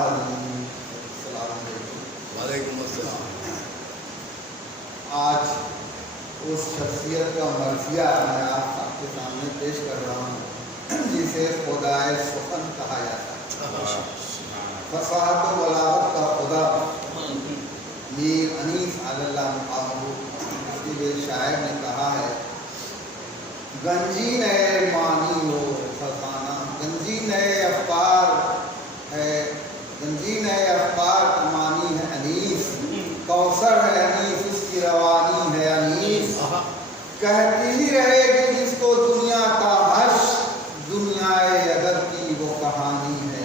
السلام علیکم۔ وعلیکم السلام۔ آج اس شخصیت کا مرثیہ میں آپ کے سامنے پیش کر رہا ہوں جسے خدائے سخن کہا جاتا ہے۔ فصاحت و بلاغت کا خدا میر انیس علی اللہ مقامہ کے شاعر نے کہا ہے، گنجین معنی و خزانہ، گنجین افکار ہے، گنجین افکار کا معنی ہے انیس، کوثر ہے انیس، اس کی روانی ہے انیس، کہتی ہی رہے گی جس کو دنیا کا حش، دنیا ادب کی وہ کہانی ہے۔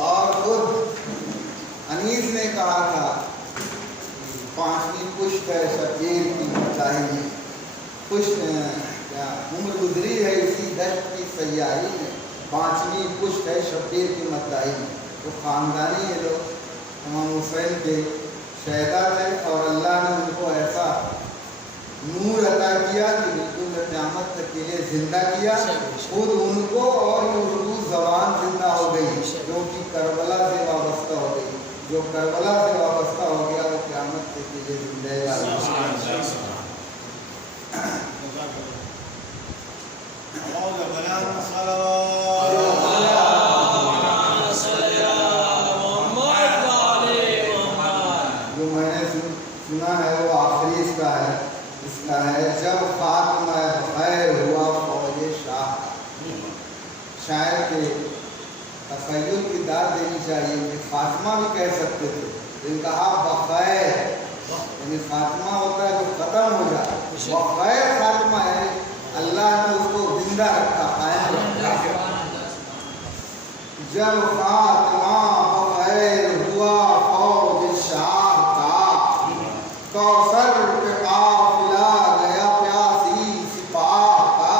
اور خود انیس نے کہا تھا، پانچویں پشت ہے شبیر کی مداحی، پشت کیا عمر گزری ہے اسی دشت کی سیاحی میں، پانچویں پشت ہے شبیر کی مداحی میں۔ وہ خاندانی ہے لوگ امام حسین کے شہدا تھے اور اللہ نے ان کو ایسا نور عطا کیا کہ بالکل قیامت تک کے لیے زندہ کیا، خود ان کو اور اردو زبان زندہ ہو گئی جو کہ کربلا سے وابستہ ہو گئی، جو کربلا سے وابستہ ہو گیا وہ قیامت تک کے لیے زندہ ہے۔ جو میں نے سنا ہے وہ آخری اس کا ہے جب خاتمہ خیر ہوا فوج شاہ۔ شاعر کے تخیل کی داد دینی چاہیے کہ خاتمہ بھی کہہ سکتے تھے لیکن کہا بخیر، یعنی خاتمہ ہوتا ہے جو ختم ہو جائے، بخیر خاتمہ ہے، اللہ نے اس کو زندہ رکھا، قائم رکھا۔ جب خاتمہ بخیر ہوا فوج شاہ کا، کوثر پہ قافلہ گیا پیاسی سپاہ کا،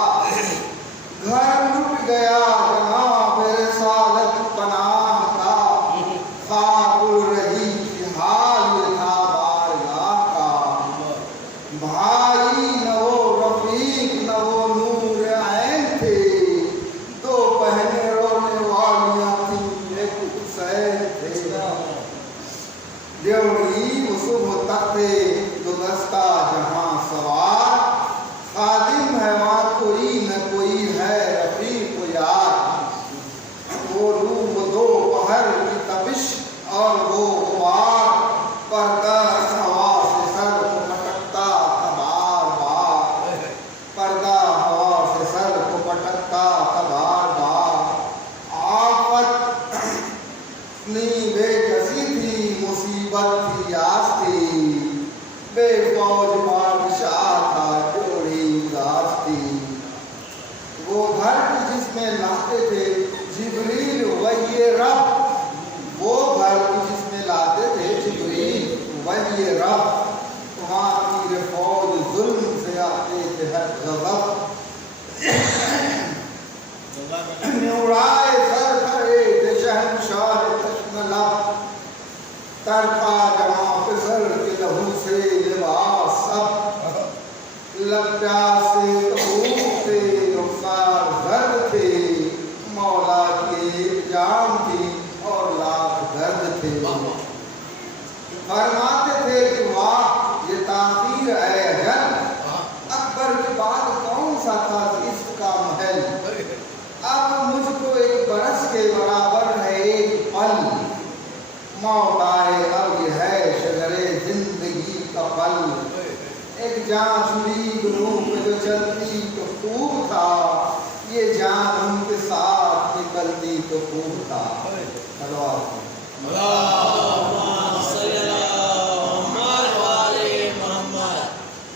گھر لٹ گیا جناب رسالت پناہ کا، خاک رہی کی حال تھا بارگاہ کا، بھائی نہ وہ رفیق نہ وہ نور عین تھے، دو بہنیں رونے والیاں تھیں ایک حسین تھے، ڈیوڑی وہ صبح تختے جو دستہ جہاں سوار، خادم ہے وہاں کوئی نہ کوئی ہے رفیق و یار، وہ رو وہ دو پہر کی تپش اور وہ غبار، پردہ ہوا سے سر کو پٹکتا تھا بار بار، پردہ ہوا سے سر کو پٹکتا تھا بار بار، آفت نہیں بے کسی تھی مصیبت تھی یاس تھی، بے فوج بادشاہ تھا جوڑی اداس تھی، وہ گھر جس میں لاتے تھے جبریل وحی رب، وہ گھر جس میں لاتے تھے جبریل وحی رب، وہاں پیر فوج ظلم سے آتے تھے ہر غضب، نیورائے سر کھڑے تھے شہنشاہ چشم لب، ترکا جمع پسر کے لہو سے لباس سب، لب پیاسے تحوف تھے رخسار زرد تھے، مولا کی ایک جان تھی اور لاکھ درد تھے، فرماتے تھے کہ واہ یہ تاخیر اے اجل، اکبر کے بعد کون سا تھا عشق کا محل، اب مجھ کو ایک برس کے برابر ہے ایک پل، موت آئے اب یہ ہے شجر زندگی کا پل، ایک جان چھڑی گروہ پہ جو چلتی تو خوب تھا، یہ جان ان کے ساتھ نکلتی تو خوب تھا۔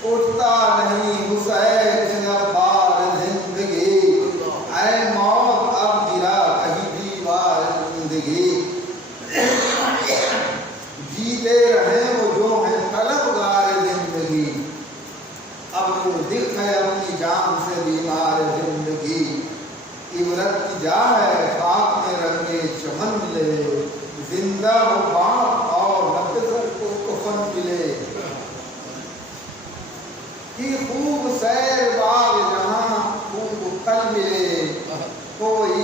اٹھتا نہیں حسین سے اب بار زندگی، اے موت اب گرا کہیں دیوار زندگی، جیتے رہے وہ جو ہیں طلبگار زندگی، اب تو دل ہے اپنی جان سے بیمار زندگی، عبرت کی جا ہے خاک میں رنگے چمن ملے، زندہ ہو باپ اور نفسر کو کفن ملے، کی خوب سیر باغ جہاں خوب تل ملے، کوئی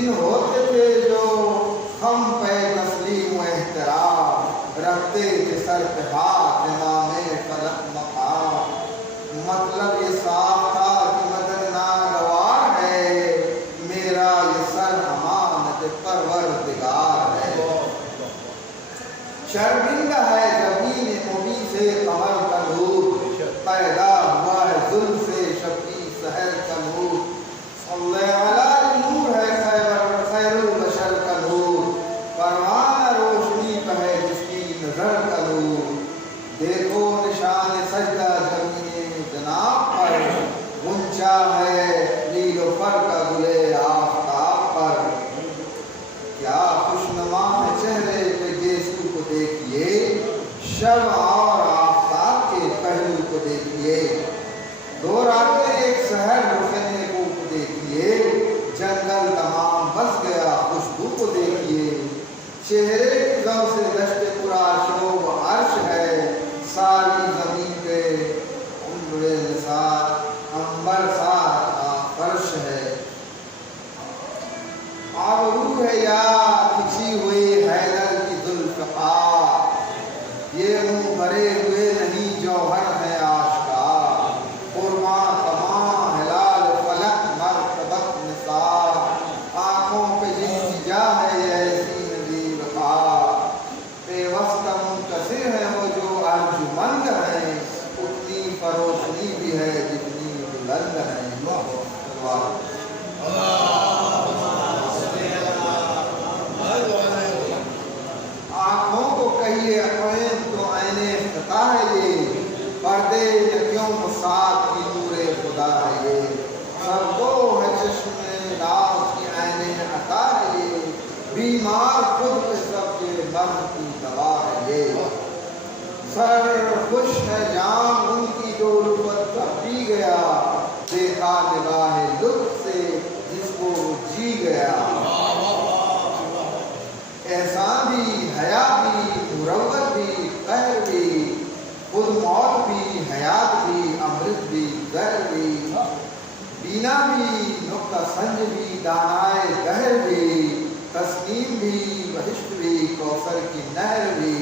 دن ہوتے تھے جو ہم پہ تسلیم و احترام رکھتے تھے سر پہ ہاتھ امام فلک مقام. مطلب یہ صاف تھا کہ مدن ناگوار ہے میرا یہ سر امانت پروردگار ہے. شرمندہ ہے زمین مبین سے قمر کا نور پیدا ہوا ہے ظلم سے شبی سحر کا نور. اللہ علی نور ہے خیر البشر کا نور پروانہ روشنی پہ ہے جس کی نظر کا نور. دیکھو نشان سجدہ زمین جناب پر غنچہ ہے نیل و فر کا گلے آفتاب پر. کیا خوشنما ہے چہرے پہ یسوع کو دیکھیے شب اور آفتاب کے پہلو کو دیکھیے. دو راتیں ایک سحر رخنے کو دیکھیے جنگل تمام بس گیا خوشبو کو دیکھیے. چہرے کی ذو سے دشت پورا شوب عرش ہے ساری زمین پہ عمر نثار عنبر سارا فرش ہے. آبرو ہے یا کھچی ہوئی حیدر کی ذوالفقار یہ منہ بھرے ہوئے نہیں جوہر ہے آشکار. قرباں تمام ہلال فلک مرتبت نثار آنکھوں پہ جن کی جا ہے یہ ایسی نذیر خار. پیوست منکسر ہے وہ جو ارجمند ہیں اتنی فروشنی بھی ہے جتنی بلند ہے. آنکھوں کو کہیے عین تو عین افتتاح ہے یہ پردے نبیوں مساعد کی نور خدا ہے یہ. سب کو ہے چشم ناز کی عین عطا ہے یہ بیمار خود پہ سب کے مرض کی دوا ہے یہ. سر خوش ہے جام ان کی جو لطف کا پی گیا دیکھا نگاہ لطف سے جس کو جی گیا. احسان بھی حیا بھی مروت بھی قہر بھی خود موت بھی حیات بھی امرت بھی زہر بھی بینا بھی نقطہ سنج بھی دانائے دہر بھی تسلیم بھی بہشت بھی کوثر کی نہر بھی.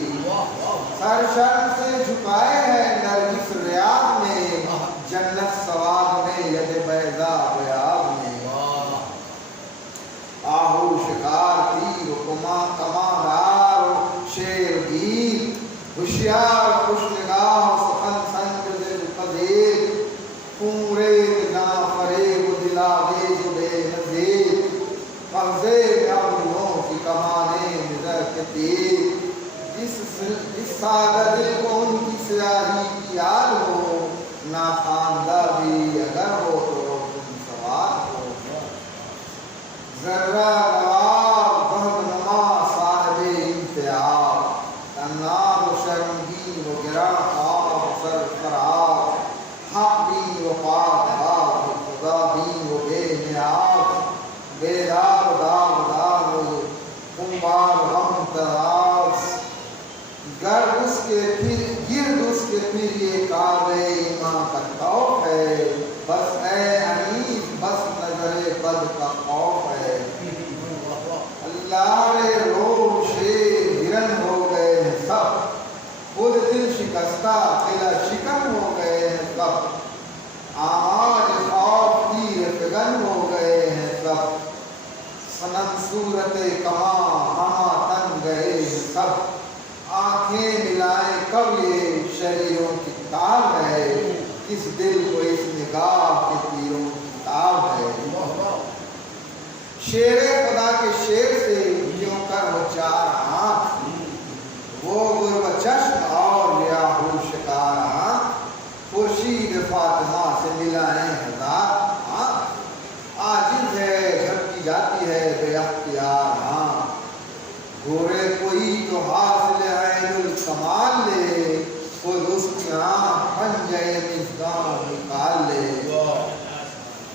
سر شرم سے جھکائے ہے نرگس ریاض میں جنت سواد میں ید بیضا بیاض میں. آہو شکار تیر کما کماندار شیر گیر ہوشیار خوش نگاہ سخن سنگ دل پذیر پورے جاں فریب دلا دے جو بے نظیر قبضے پیاملوں کی کمانے نظر کے تیر. جس سادہ دل کو ان کی سیاہی کی یاد ہو ناخواندہ بھی اگر ہو تو تم سوار ہو. ذرہ نواب بہت نما صاحب انتعاب تناب و شرمگین و گرا خواب و سر خراب حق بین و پاک باب خدا بین و بے نیاب بیدار داغ داغ خمبار غم تراز گرد اس کے پھر یہ کعبہ ایمان کا توف ہے بس اے عنیف بس نظر بد کا خوف ہے. اللہ رے رو شیر ہرن ہو گئے ہیں سب خود دل شکستہ قلعہ شکن ہو گئے ہیں سب آماج خوف تیر فگن ہو گئے ہیں سب سنن صورت کماں ہما تن گئے ہیں سب. آنکھیں ملائیں کب یہ شریروں کی تاب ہے کس دل کو اس نگاہ کے تیروں کی تاب ہے. شیر خدا کے شیر سے یوں کر وہ چار آنکھ وہ غرب چشم اور لیاہو شکار آنکھ خورشید فاطمہ سے ملائیں ہزار آنکھ عاجز ہے جھپکی جاتی ہے بے اختیار آنکھ. گورے کوئی تو حاصل عین الکمال لے خود اس کی آنکھ پنجے مصباح نکال لے.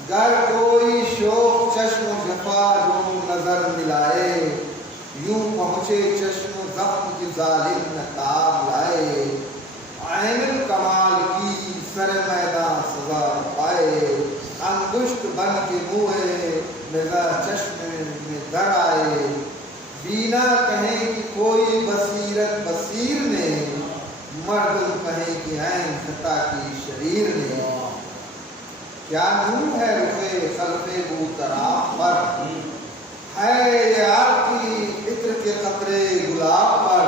گر کوئی شوق چشم و جفا جو نظر ملائے یوں پہنچے چشم و زخم کی ظالم نتاب لائے. عین الکمال کی سر میدان سزا پائے انگشت بن کے موئے نظر چشم میں گھر آئے، بینا کہیں کہ کوئی بصیرت بصیر نے، مردم کہیں کہ عین خطا کی شریر نے۔ کیا نور ہے رخ خلق بو طراق پر، ہے یہ آپ کی عطر کے قطرے گلاب پر،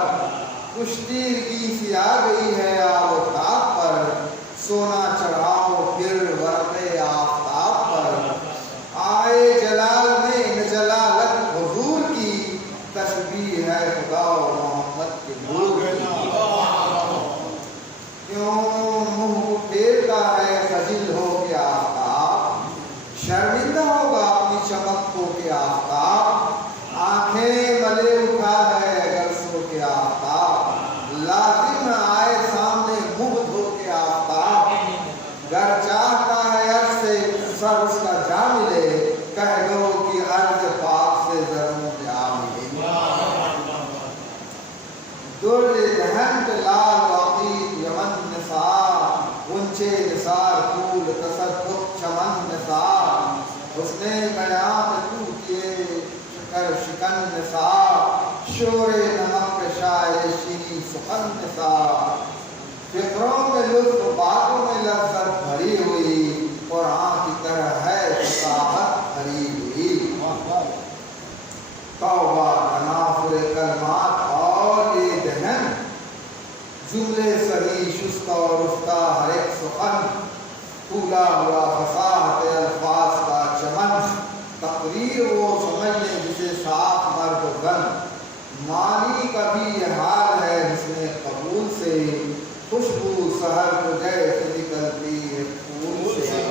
کچھ تیرگی سی آ گئی ہے آب و تاب پر، سونا چڑھاؤ پھر ورق آفتاب پر۔ آئے جلال میں جلالت حضور کی، تشبیہ ہے خدا و محمد کے نور کی۔ کیوں منہ پھیرتا ہے خجل ہو کے آفتاب، شرمندہ ہوگا اپنی چمک ہو کے آفتاب، آنکھیں ملے اٹھا ہے اگر سو کے آفتاب، لازم آئے سامنے منہ دھو کے آفتاب، گر چاہتا ہے عرض سے سر اس کا جا ملے، کہہ دو کہ عرض پاک سے ذروں میں آ ملے۔ درد دہنت لال وقید یمن نثار، اونچے نثار پھول تصدق چمن نثار، حسن بیان تو کیے شکر شکن نثار، شور نمک شاعر شیریں سخن نثار، فکروں میں لطف باتوں میں لذت بھری ہوئی، قرآن کی طرح ہے فصاحت بھری ہوئی۔ توبہ تنافر کلمات اور یہ دہن، جملے صحیح شست اور رفتہ ہر ایک سخن، پھولا ہوا فصاحت الفاظ کا چمن، تقریر وہ سمجھنے جسے صاف مرد گن، مانی کا بھی یہ حال ہے حسن قبول سے، خوشبو سحر کو جیسے نکلتی ہے پھول سے۔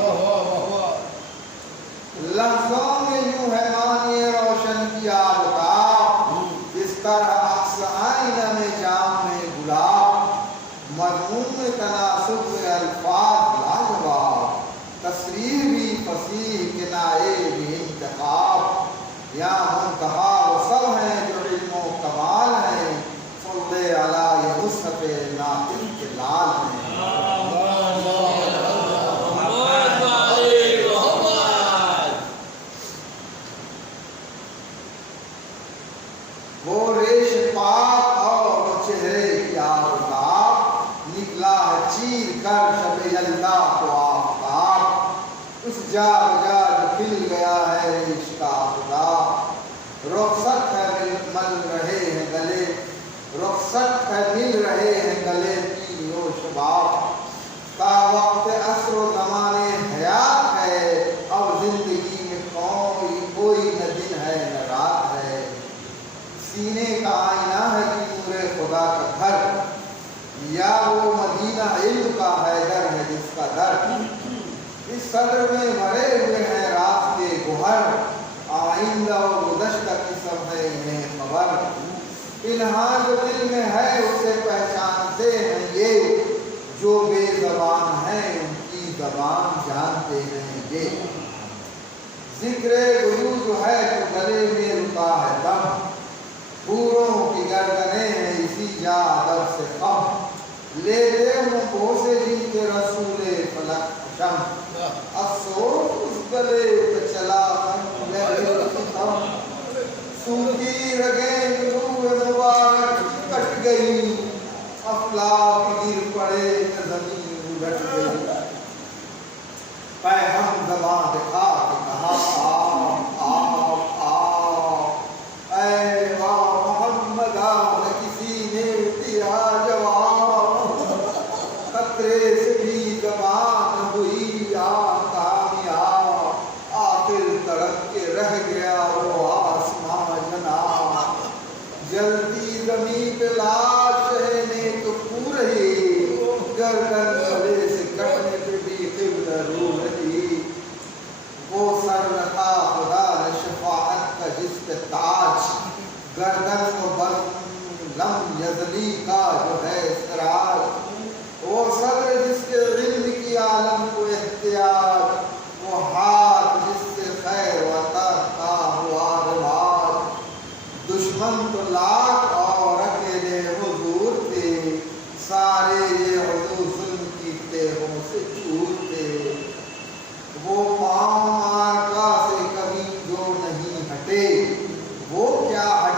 لفظوں میں یوں ہے معنی روشن کی آفتاب، اس طرح عکس آئینہ میں جام میں گلاب، مضمون تناسب میں الفاظ لاجواب، تصریح بھی فصیح کنایے بھی انتخاب، یہاں منتہا وہ سب ہیں جو علم و کمال ہیں، صلی علی مصحف ناطق کے لال ہیں۔ وہ ریش پاک اور وہ چہرے کی آفتاب، نکلا ہے چیر کر شب یلدا کو آفتاب، اس جا بجا جو کھل گیا ہے ریش کا خدا، رخصت ہے مل رہے ہیں گلے، رخصت ہے مل رہے ہیں گلے کی و شباب، تا وقت عصر و زمانے حیات ہے، اب زندگی میں کوئی نہ دن ہے نہ رات ہے، سینے کا آئینہ ہے کہ نور خدا کا گھر، یا وہ مدینہ علم کا حیدر ہے جس کا در، اس صدر میں بھرے ہوئے ہیں رات کے گوہر، آئندہ و گزشتہ کی سب ہے انہیں خبر، پنہاں جو دل میں ہے اسے پہچانتے ہیں یہ، جو بے زبان ہیں ان کی زبان جانتے ہیں یہ، ذکر گلو جو ہے تو گلے میں رکا ہے دم، حوروں کی گردنیں ہیں اسی جا ادب سے کم، لیتے ہوں بوسے جن کے رسول فلک شم، افسوس اس گلے پہ چلا سوکھی رگیں روح مبارک کٹ گئی، افلاک گر پڑے زمین الٹ گئی، پہ ہم زباں دکھا کے کہا آپ آپ آپ، اے محمد آج کسی نے دیا جواب، خطرے سے بھی زبان ہوئی آپ کامیاب، آخر تڑپ کے رہ گیا وہ آسمان جناب، جلدی زمین پہ لاش ہے نیک خو رہی، گردن گلے سے کٹنے پہ بھی قبل رو رہی، وہ سر رکھا خدا نے شفاعت کا جس پہ تاج، گردن و بزم لم یزلی کا جو ہے اسراج، وہ صدر جس کے علم کی عالم کو احتیاط، وہ ہاتھ جس سے خیر و عطا کا ہوا رواج، دشمن تو لاکھ اور اکیلے حضور تھے، سارے یہ حضور ظلم کی تہوں سے چور تھے، وہ پاؤں مارکا سے کبھی جو نہیں ہٹے،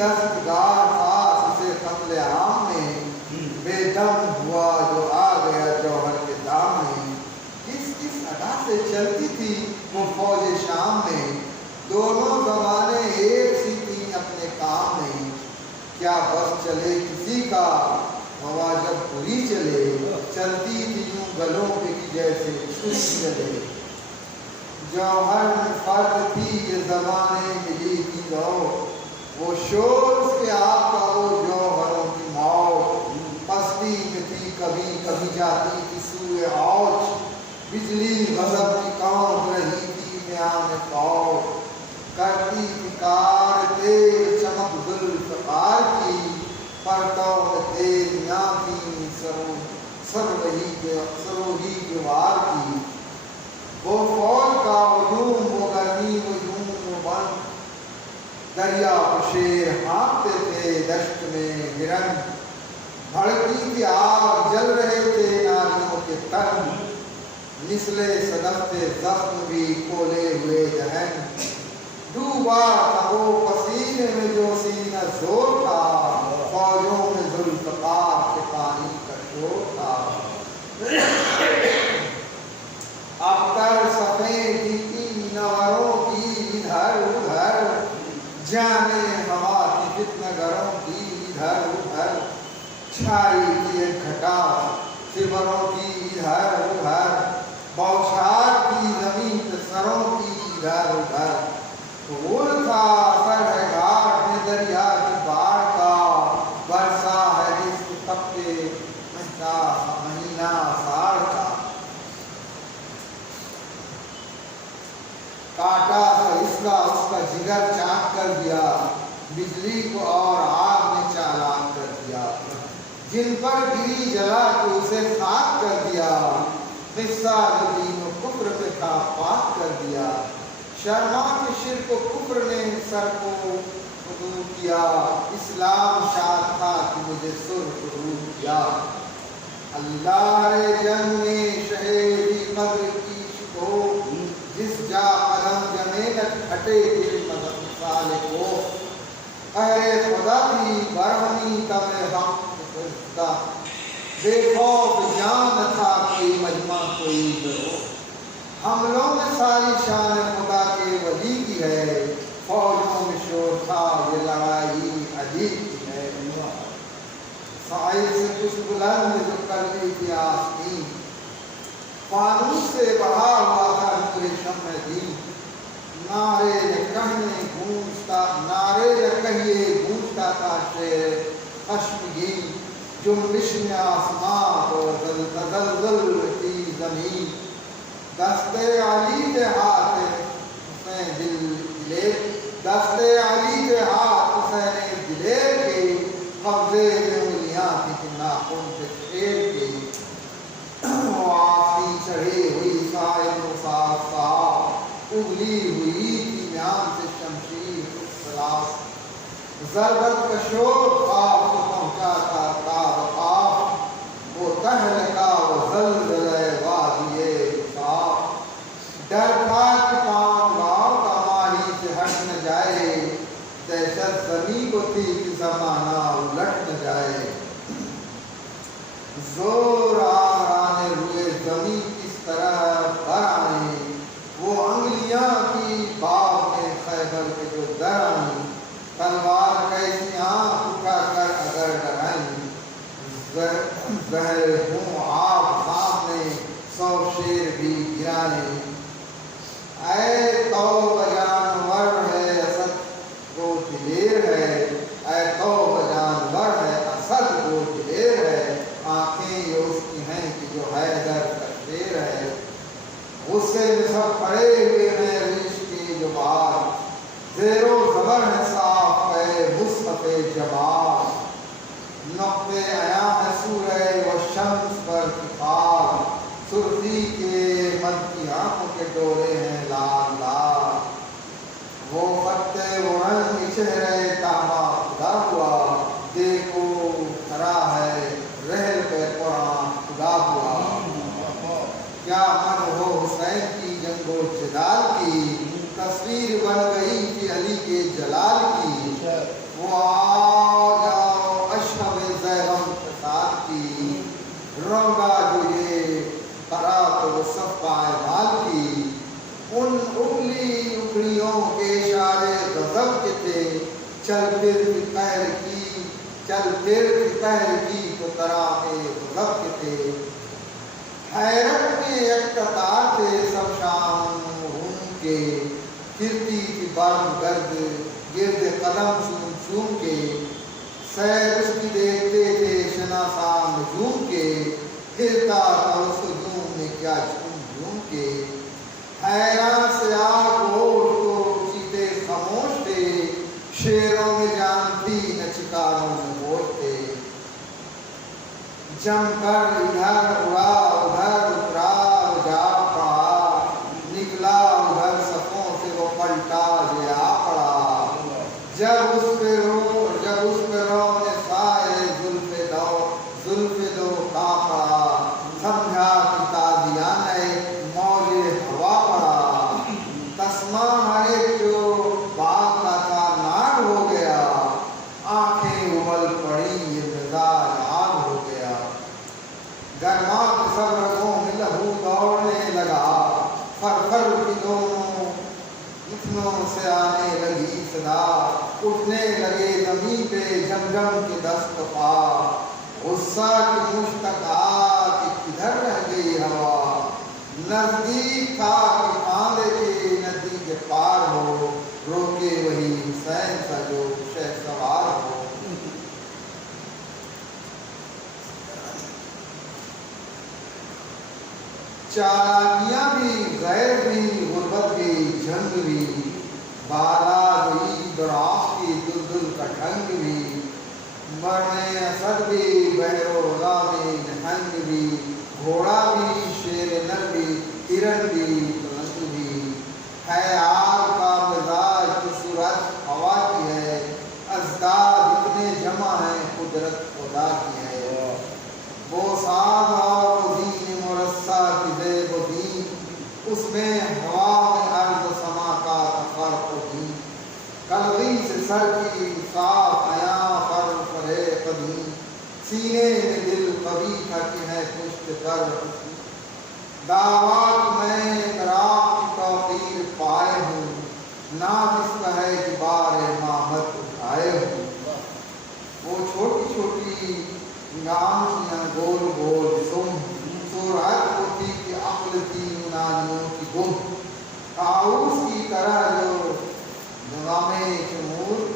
دستگار خاص سے قتل عام میں بے دم ہوا جو آ گیا جوہر کے دام میں کس ادا سے چلتی تھی وہ فوج شام میں دونوں زمانے ایک سی تھی اپنے کام میں کیا بس چلے کسی کا ہوا جب پوری چلے چلتی تھی یوں گلوں پہ کی جیسے خوش چلے جوہر میں فرد تھی یہ زمانے ملی تھی رو وہ شور کے آپ کا وہ جوہروں کی موت پستی میں تھی کبھی کبھی جاتی تھی سوئے اوچ بجلی غضب کی کون رہی تھی میان فوج کرتی فکار تیر چمک ذوالفقار کی پرتو میں تیریاں تھی سروہی کے وار کی وہ فوج کا ہجوم وہ گرمی وہ ہجوم وہ بن دریا کو شیر ہانپتے تھے دشت میں ہرن بھڑکی کی آگ جل رہے تھے نالیوں کے تن نسلے صدفتے زخم بھی کھولے ہوئے دہن ڈوبا تھا وہ پسینے میں جو سینہ زور تھا فوجوں میں ذوالفقار کے پانی کا شور تھا اب تر سفید کی نوروں کی ادھر ادھر جانے ہوا کی فتنہ گروں کی ادھر ادھر چھائی تھی ایک گھٹا سبروں کی ادھر ادھر بوچھار کی زمین پہ سروں کی ادھر ادھر پھول تھا سر ہے گھاٹ میں دریا کی باڑھ کا برسا ہے اس طبقے مہینہ ساڑھ کا کاٹا تھا اس کا جگر چاک کر دیا بجلی کو اور آگ نے چالاک کر دیا جن پر گری جلا تو اسے خاک کر دیا قصہ دین و کفر پہ تھا پاک کر دیا شرما کے شرک و کفر نے سر کو خدو کیا اسلام شاد تھا کہ مجھے سر خدو کیا اللہ جنگ میں شہری قدر کی شکو جس جا قدم جمینت ہٹے دل مدد مثال کو اہل خدا کی برہمی تمہیں حق فرشتہ بے خوف جان تھا کہ مجمع کوئی درو حملوں میں ساری شان خدا کے ولی کی ہے فوجوں میں شور تھا یہ لڑائی علی کی ہے سائل سے کچھ بلند جو کر لی تھی آسمین فانوس سے بڑھا ہوا تھا نور شمع دین نعرے کہیے گونجتا تھا شعر خشمگین جنبش میں آسمان اور تزلزل کی زمین دستے علی کے ہاتھ حسین دلیر کے قبضے میں انگلیاں تھی ناخن سے شیر کے وہ آسی چڑھی ہوئی سائل و صاف صاف اگلی ہوئی تھی میان سے شمشیر سلاف ضربت کا شور خواب کو پہنچا تھا تاب خواب وہ تہلکا وہ زلزلے وادیے صاف ڈر تھا کہ پاؤں گاؤں کا ماہی سے ہٹ نہ جائے دہشت زمین کو تھی کہ زمانہ الٹ نہ جائے زور آرانے ہوئے زمین کس طرح بھر آئے وہ انگلیاں کی باغ میں خیبر کے جو در آئیں تلوار کیسی آنکھ اٹھا کر اگر ڈرائیں زہر ہوں آپ سامنے 100 شیر بھی گرائیں اے توبہ جانور ہے اسد کو دلیر ہے اے توبہ جانور ہے اسد کو دلیر ہے آنکھیں یہ اس کی ہیں کہ جو حیدر کا شیر ہے غصے میں سب پڑے ہوئے ہیں ریش کے جو بال زیر و زبر ہے صاف ہے مصحف جمال نقطے عیاں ہے سورہ و شمس پر کفار سرخی کے مد کی آنکھوں کے ڈورے ہیں لال لال وہ خطے وہ رنگ چہرے تابا خدا ہوا دیکھو کھڑا ہے رحل پہ قرآن خدا ہوا کیا من ہو حسین کی جنگ و جدال کی تصویر بن گئی تھی علی کے جلال کی وہ چل پھر پہل کی تو ترانے ضبط تھے، حیرت میں یک قطار تھے سب شام ہوں کے، پھرتی تھی برف گرد گرد قدم چوم چوم کے، سیر اس کی دیکھتے تھے شناسان نجوم کے، پھرتا تھا اس ہجوم میں کیا جھوم جھوم کے، حیران سے آگ ہوش تو چیتے خاموش تھے، شیروں میں جان تھی نہ شکاروں میں ہوش تھے، جم کر ادھر اڑا ادھر اترا جا پڑا، نکلا ادھر صفوں سے وہ پلٹا جا پڑا، جب اس پہ رو نے سائے زلف دو کانپا، سمجھا کہ تازیانہ موج ہوا پڑا، تسمہ ہر ایک جو باغ کا تھا ناگ ہو گیا، آنکھیں ابل پڑی یہ مزاج آگ ہو گیا، گرما کے سب رگوں میں لہو دوڑنے لگا، فر فر کی دونوں گھٹنوں سے آنے لگی صدا، اٹھنے لگے زمین پہ جم جم کے دست پا، غصہ کی مشتقات کدھر رہ گئی ہوا، نزدیک تھا کہ کاندھے کے ندی کے پار ہو، روکے وہی حسین سا جو شہ سوار ہو، چالاکیاں بھی غیر بھی غربت بھی جنگ بھی، بالا بھی براق کی دلدل کا ڈھنگ بھی، مرنے اسد بھی بہروزہ میں نہنگ بھی، گھوڑا بھی شیر نر بھی ہرن بھی پلنگ بھی، ہے آگ کا مزاج تو صورت ہوا کی ہے، ازداد اتنے جمع ہیں قدرت خدا کی ہے، وہ ساز اور زین مرصع کی زیب و دین، اس میں ہوا میں عرض و سما کا فرق و دین، قلبی سے سر کی صاف عیاں پر فرے قدیم، سینے میں دل قوی تھا کہ ہے پشت پر دعوات میں اقرار کی توقیر پائے ہوں، ناقص ہے کہ بار امامت اٹھائے ہوں، وہ چھوٹی چھوٹی گامچیاں گول گول سم، سرعت ہوتی کہ عقل کی یونانیوں کی گم، طاؤس کی طرح جو نظام شمول